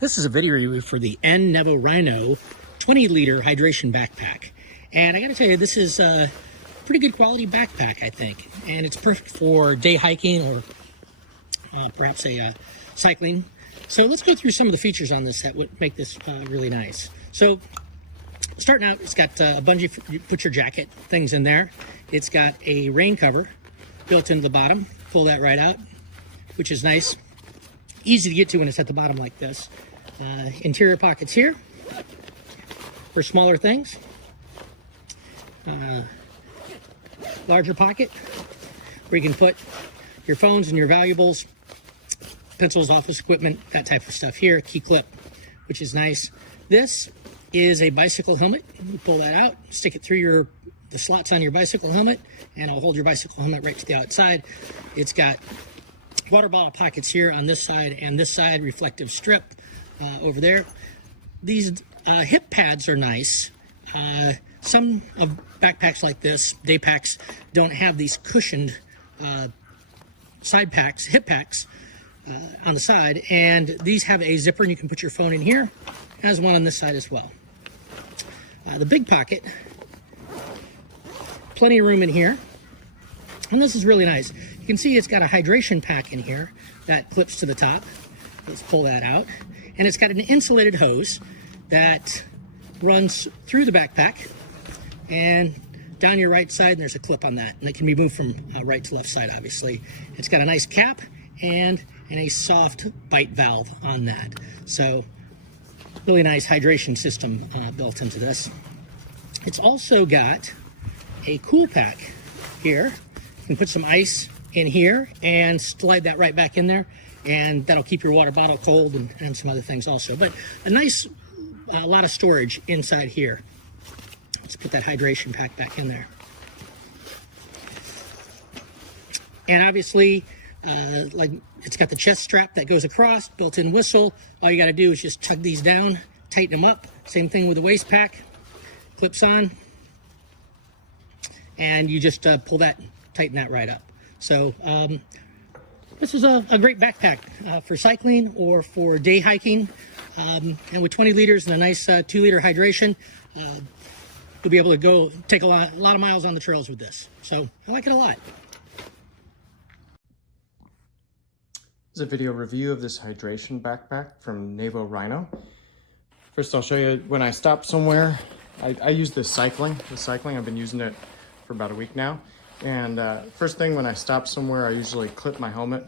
This is a video review for the N NEVO RHINO 20-liter hydration backpack. And I gotta tell you, this is a pretty good quality backpack, I think. And it's perfect for day hiking or perhaps a cycling. So let's go through some of the features on this that would make this really nice. So starting out, it's got a bungee, you put your jacket things in there. It's got a rain cover built into the bottom. Pull that right out, which is nice. Easy to get to when it's at the bottom like this. Interior pockets here for smaller things. Larger pocket where you can put your phones and your valuables, pencils, office equipment, that type of stuff here. Key clip, which is nice. This is a bicycle helmet. You pull that out, stick it through the slots on your bicycle helmet, and it'll hold your bicycle helmet right to the outside. It's got water bottle pockets here on this side and this side, reflective strip over there. These hip pads are nice. Some of backpacks like this, day packs, don't have these cushioned side packs, hip packs on the side, and these have a zipper and you can put your phone in here. It has one on this side as well. The big pocket, plenty of room in here, and this is really nice. You can see it's got a hydration pack in here that clips to the top. Let's pull that out. And it's got an insulated hose that runs through the backpack and down your right side, and there's a clip on that. And it can be moved from right to left side, obviously. It's got a nice cap and a soft bite valve on that. So really nice hydration system built into this. It's also got a cool pack here. You can put some ice in here and slide that right back in there, and that'll keep your water bottle cold and some other things also. But a nice lot of storage inside here. Let's put that hydration pack back in there. And obviously, like it's got the chest strap that goes across, built-in whistle. All you got to do is just tug these down, tighten them up. Same thing with the waist pack, clips on, and you just pull that, tighten that right up. So this is a great backpack for cycling or for day hiking. And with 20 liters and a nice 2-liter hydration, you'll be able to go take a lot of miles on the trails with this. So I like it a lot. This is a video review of this hydration backpack from NEVO RHINO. First, I'll show you when I stop somewhere. I use this cycling. I've been using it for about a week now. And first thing when I stop somewhere, I usually clip my helmet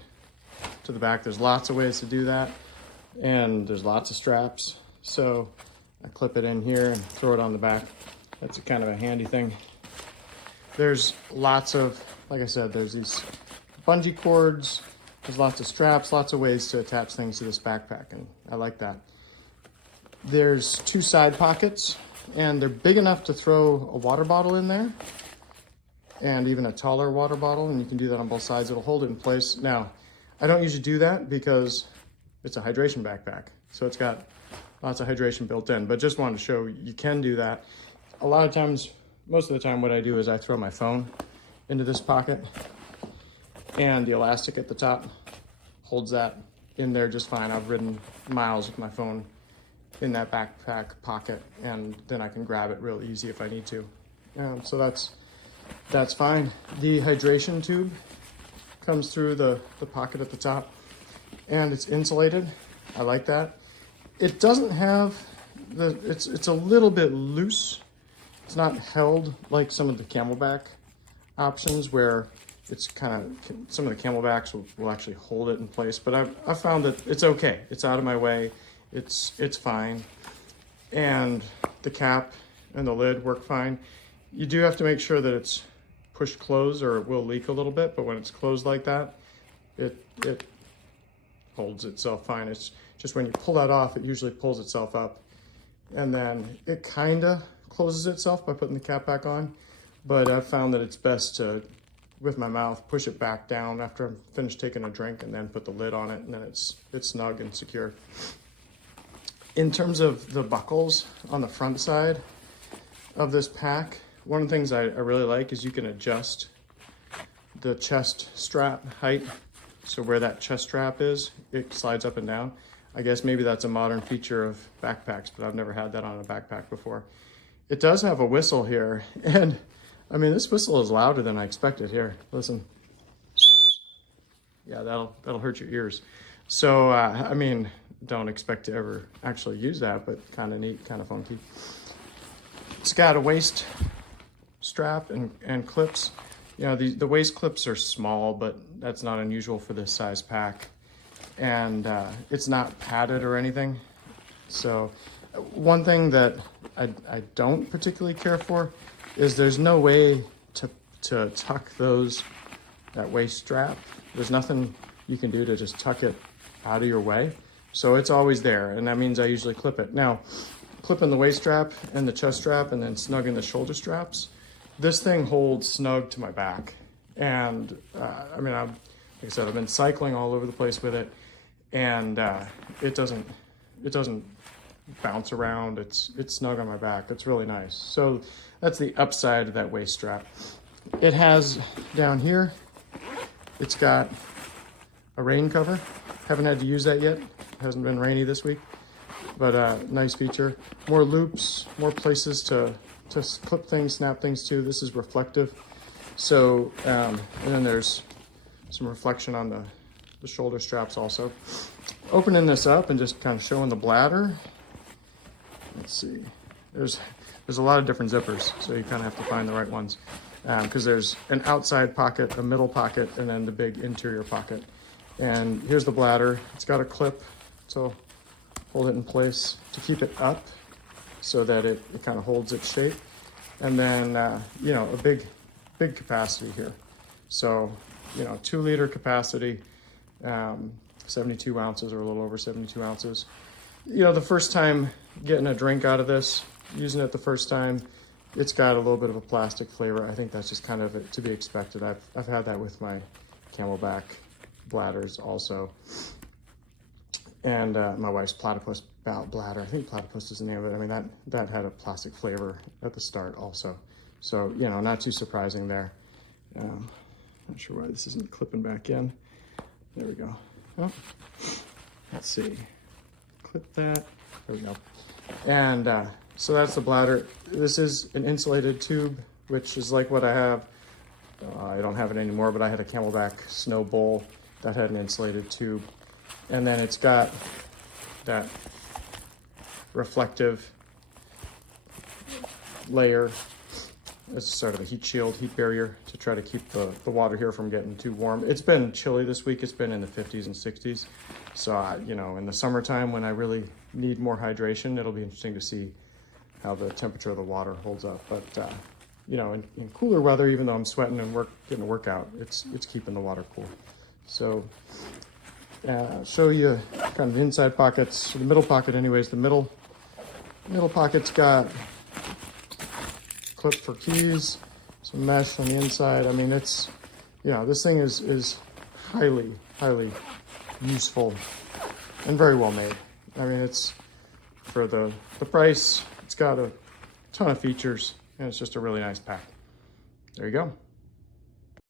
to the back. There's lots of ways to do that. And there's lots of straps. So I clip it in here and throw it on the back. That's kind of a handy thing. There's lots of, like I said, there's these bungee cords. There's lots of straps, lots of ways to attach things to this backpack, and I like that. There's 2 side pockets, and they're big enough to throw a water bottle in there, and even a taller water bottle, and you can do that on both sides. It'll hold it in place. Now, I don't usually do that because it's a hydration backpack, so it's got lots of hydration built in, but just wanted to show you can do that. A lot of times, most of the time, what I do is I throw my phone into this pocket, and the elastic at the top holds that in there just fine. I've ridden miles with my phone in that backpack pocket, and then I can grab it real easy if I need to. So that's fine. The hydration tube comes through the pocket at the top, and it's insulated. I like that. It doesn't have it's a little bit loose. It's not held like some of the Camelback options where it's kind of, some of the Camelbacks will actually hold it in place, but I've found that it's okay. It's out of my way. It's fine. And the cap and the lid work fine. You do have to make sure that it's pushed closed or it will leak a little bit, but when it's closed like that, it holds itself fine. It's just when you pull that off, it usually pulls itself up, and then it kind of closes itself by putting the cap back on. But I've found that it's best to, with my mouth, push it back down after I'm finished taking a drink, and then put the lid on it, and then it's snug and secure. In terms of the buckles on the front side of this pack, one of the things I really like is you can adjust the chest strap height. So where that chest strap is, it slides up and down. I guess maybe that's a modern feature of backpacks, but I've never had that on a backpack before. It does have a whistle here, and I mean, this whistle is louder than I expected. Here, listen. Yeah, that'll hurt your ears. So, I mean, don't expect to ever actually use that, but kind of neat, kind of funky. It's got a waist strap and clips. You know, the waist clips are small, but that's not unusual for this size pack. And it's not padded or anything. So one thing that I don't particularly care for is there's no way to tuck that waist strap. There's nothing you can do to just tuck it out of your way. So it's always there, and that means I usually clip it. Now, clipping the waist strap and the chest strap and then snugging the shoulder straps, this thing holds snug to my back. And I mean, like I said, I've been cycling all over the place with it, and it doesn't bounce around. It's snug on my back. It's really nice. So that's the upside of that waist strap. It has down here, it's got a rain cover. Haven't had to use that yet. It hasn't been rainy this week, but nice feature. More loops, more places to clip things, snap things to. This is reflective. So, and then there's some reflection on the shoulder straps also. Opening this up and just kind of showing the bladder. Let's see. There's a lot of different zippers, so you kind of have to find the right ones. Because there's an outside pocket, a middle pocket, and then the big interior pocket. And here's the bladder. It's got a clip to hold it in place to keep it up so that it kind of holds its shape. And then, you know, a big capacity here. So, you know, 2 liter capacity, 72 ounces or a little over 72 ounces. You know, the first time getting a drink out of this, using it the first time, it's got a little bit of a plastic flavor. I think that's just kind of to be expected. I've had that with my Camelback bladders also. And my wife's platypus bladder, I think platypus is the name of it. I mean, that had a plastic flavor at the start also. So, you know, not too surprising there. Not sure why this isn't clipping back in. There we go. Oh, let's see. Clip that. There we go. And so that's the bladder. This is an insulated tube, which is like what I have. I don't have it anymore, but I had a Camelback snow bowl that had an insulated tube. And then it's got that reflective layer. It's sort of a heat shield, heat barrier to try to keep the water here from getting too warm. It's been chilly this week. It's been in the 50s and 60s. So, you know, in the summertime when I really need more hydration, it'll be interesting to see how the temperature of the water holds up. But, you know, in cooler weather, even though I'm sweating and getting a workout, it's keeping the water cool. So, show you kind of the inside pockets, the middle pocket anyways. The middle pocket's got clip for keys, some mesh on the inside. I mean, it's, you know, this thing is highly useful and very well made. I mean, it's for the price, it's got a ton of features, and it's just a really nice pack. There you go.